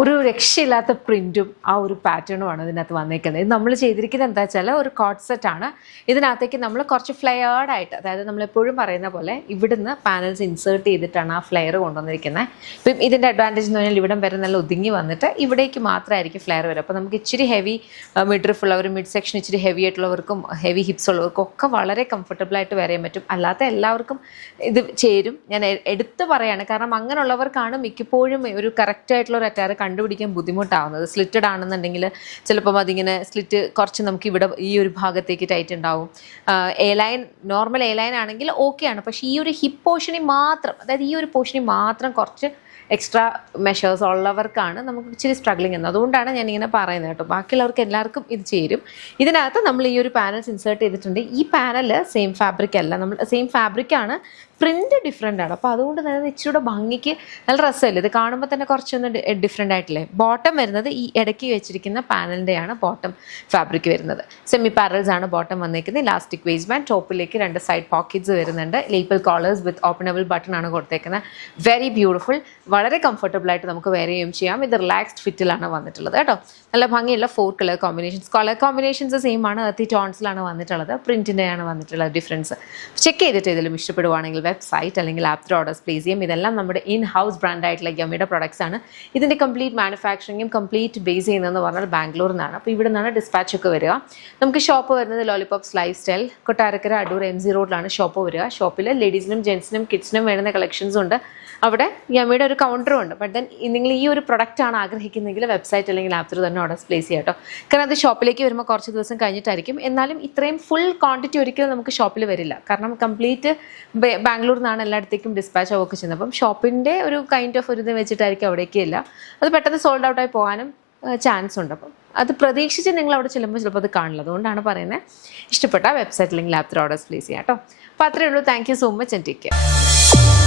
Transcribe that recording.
ഒരു രക്ഷയില്ലാത്ത പ്രിൻറ്റും ആ ഒരു പാറ്റേണുമാണ് ഇതിനകത്ത് വന്നേക്കുന്നത്. ഇത് നമ്മൾ ചെയ്തിരിക്കുന്നത് എന്താ വെച്ചാൽ ഒരു കോട്ട് സെറ്റാണ്. ഇതിനകത്തേക്ക് നമ്മൾ കുറച്ച് ഫ്ലെയർഡ് ആയിട്ട്, അതായത് നമ്മളെപ്പോഴും പറയുന്ന പോലെ ഇവിടുന്ന് പാനൽസ് ഇൻസേർട്ട് ചെയ്തിട്ടാണ് ആ ഫ്ലെയർ കൊണ്ടുവന്നിരിക്കുന്നത്. ഇപ്പം ഇതിൻ്റെ അഡ്വാൻറ്റേജ് എന്ന് പറഞ്ഞാൽ ഇവിടം വരെ നല്ല ഒതുങ്ങി വന്നിട്ട് ഇവിടേക്ക് മാത്രമായിരിക്കും ഫ്ലെയർ വരും. അപ്പോൾ നമുക്ക് ഇച്ചിരി ഹെവി മിഡ്രിഫ് ഉള്ളവർ, മിഡ് സെക്ഷൻ ഇച്ചിരി ഹെവി ആയിട്ടുള്ളവർക്കും ഹെവി ഹിപ്സ് ഉള്ളവർക്കും ഒക്കെ വളരെ കംഫർട്ടബിളായിട്ട് വെയർ ചെയ്യാൻ പറ്റും. അല്ലാത്ത എല്ലാവർക്കും ഇത് ചേരും. ഞാൻ എടുത്ത് പറയാണ്, കാരണം അങ്ങനെയുള്ളവർക്കാണ് മിക്കപ്പോഴും ഒരു കറക്റ്റായിട്ടുള്ള ഒരു അറ്റാർ കണ്ടുപിടിക്കാൻ ബുദ്ധിമുട്ടാവുന്നത്. സ്ലിറ്റഡ് ആണെന്നുണ്ടെങ്കിൽ ചിലപ്പം അതിങ്ങനെ സ്ലിറ്റ് കുറച്ച് നമുക്ക് ഇവിടെ ഈ ഒരു ഭാഗത്തേക്ക് ടൈറ്റ് ഉണ്ടാവും. A line, normal A line ആണെങ്കിൽ ഓക്കെയാണ്. പക്ഷേ ഈ ഒരു ഹിപ്പ് പോർഷനിൽ മാത്രം, അതായത് ഈ ഒരു പോർഷനിൽ മാത്രം കുറച്ച് എക്സ്ട്രാ മെഷേഴ്സ് ഉള്ളവർക്കാണ് നമുക്ക് ഇച്ചിരി സ്ട്രഗ്ലിംഗ് എന്ന്. അതുകൊണ്ടാണ് ഞാനിങ്ങനെ പറയുന്നത് കേട്ടോ. ബാക്കിയുള്ളവർക്ക് എല്ലാവർക്കും ഇത് ചേരും. ഇതിനകത്ത് നമ്മൾ ഈ ഒരു പാനൽസ് ഇൻസേർട്ട് ചെയ്തിട്ടുണ്ട്. ഈ പാനൽ സെയിം ഫാബ്രിക് അല്ല, നമ്മൾ സെയിം ഫാബ്രിക്കാണ്, പ്രിൻറ്റ് ഡിഫറെൻ്റ് ആണ്. അപ്പോൾ അതുകൊണ്ട് തന്നെ ഇച്ചിരി ഭംഗിക്ക് നല്ല രസമല്ലേ, ഇത് കാണുമ്പോൾ തന്നെ കുറച്ചൊന്ന് ഡിഫറെൻ്റ് ആയിട്ടില്ലേ. ബോട്ടം വരുന്നത് ഈ ഇടയ്ക്ക് വെച്ചിരിക്കുന്ന പാനലിൻ്റെയാണ് ബോട്ടം ഫാബ്രിക് വരുന്നത്. സെമി പാരൽസ് ആണ് ബോട്ടം വന്നേക്കുന്നത്. ഇലാസ്റ്റിക് വേസ്റ്റ് ബാൻഡ്, ടോപ്പിലേക്ക് 2 സൈഡ് പോക്കറ്റ്സ് വരുന്നുണ്ട്. Lapel collars with openable button ആണ് കൊടുത്തേക്കുന്നത്. വെരി ബ്യൂട്ടിഫുൾ, വളരെ കംഫർട്ടബിൾ ആയിട്ട് നമുക്ക് വെയർ ചെയ്യുകയും ചെയ്യാം. ഇത് റിലാക്സ്ഡ് ഫിറ്റിലാണ് വന്നിട്ടുള്ളത് കേട്ടോ. നല്ല ഭംഗിയുള്ള 4 colour combinations. Colour combinations same ആണ്, എർത്തി ടോൺസിലാണ് വന്നിട്ടുള്ളത്. പ്രിൻറ്റിൻ്റെയാണ് വന്നിട്ടുള്ള ഡിഫറൻസ്. ചെക്ക് ചെയ്തിട്ട് ഇതിലും ഇഷ്ടപ്പെടുവാണെങ്കിൽ വെബ്സൈറ്റ് അല്ലെങ്കിൽ ആപ്പ് ത്രൂ ഓർഡേഴ്സ് പ്ലേസ് ചെയ്യും. ഇതെല്ലാം നമ്മുടെ ഇൻ ഹൗസ് ബ്രാൻഡായിട്ടുള്ള യമ്മിയുടെ പ്രൊഡക്ട്സ് ആണ്. ഇതിൻ്റെ കംപ്ലീറ്റ് മാനുഫാക്ചറിങ്ങും കംപ്ലീറ്റ് ബേസ് ചെയ്യുന്നതെന്ന് പറഞ്ഞാൽ ബാംഗ്ലൂരിൽ നിന്നാണ്. അപ്പോൾ ഇവിടെ നിന്നാണ് ഡിസ്പാച്ച് ഒക്കെ വരിക. നമുക്ക് ഷോപ്പ് വരുന്നത് lollipops life style, Kottarakkara Adoor MG റോഡിലാണ് ഷോപ്പ് വരിക. ഷോപ്പിൽ ലേഡീസിനും ജെൻസിനും കിഡ്സിനും വേണ്ടുന്ന കളക്ഷൻസും ഉണ്ട്. അവിടെ യമ്മിയുടെ ഒരു കൗണ്ടറും ഉണ്ട്. ബട്ട് ദെൻ നിങ്ങൾ ഈ ഒരു പ്രൊഡക്റ്റ് ആണ് ആഗ്രഹിക്കുന്നതെങ്കിൽ വെബ്സൈറ്റ് അല്ലെങ്കിൽ ആപ്പ് ത്രൂ തന്നെ ഓർഡേഴ്സ് പ്ലേസ് ചെയ്യാം കേട്ടോ. കാരണം അത് ഷോപ്പിലേക്ക് വരുമ്പോൾ കുറച്ച് ദിവസം കഴിഞ്ഞിട്ടായിരിക്കും. എന്നാലും ഇത്രയും ഫുൾ ക്വാണ്ടിറ്റി ഒരിക്കലും നമുക്ക് ഷോപ്പിൽ വരില്ല. കാരണം കംപ്ലീറ്റ് ബാംഗ്ലൂരിൽ നിന്നാണ് എല്ലായിടത്തേക്കും ഡിസ്പാച്ച് ഒക്കെ ചെയ്യുന്നത്. അപ്പം ഷോപ്പിൻ്റെ ഒരു കൈൻഡ് ഓഫ് ഒരു ഇത് വെച്ചിട്ടായിരിക്കും അവിടേക്കില്ല. അത് പെട്ടെന്ന് സോൾഡ് ഔട്ടായി പോകാനും ചാൻസ് ഉണ്ട്. അപ്പം അത് പ്രതീക്ഷിച്ച് നിങ്ങൾ അവിടെ ചെല്ലുമ്പോൾ ചിലപ്പോൾ അത് കാണില്ല. അതുകൊണ്ടാണ് പറയുന്നത്, ഇഷ്ടപ്പെട്ട വെബ്സൈറ്റ് അല്ലെങ്കിൽ ആപ്പ് ത്രൂ ഓർഡേഴ്സ് പ്ലേസ് ചെയ്യാം കേട്ടോ. അപ്പോൾ അത്രയേ ഉള്ളൂ. Thank you so much and take care.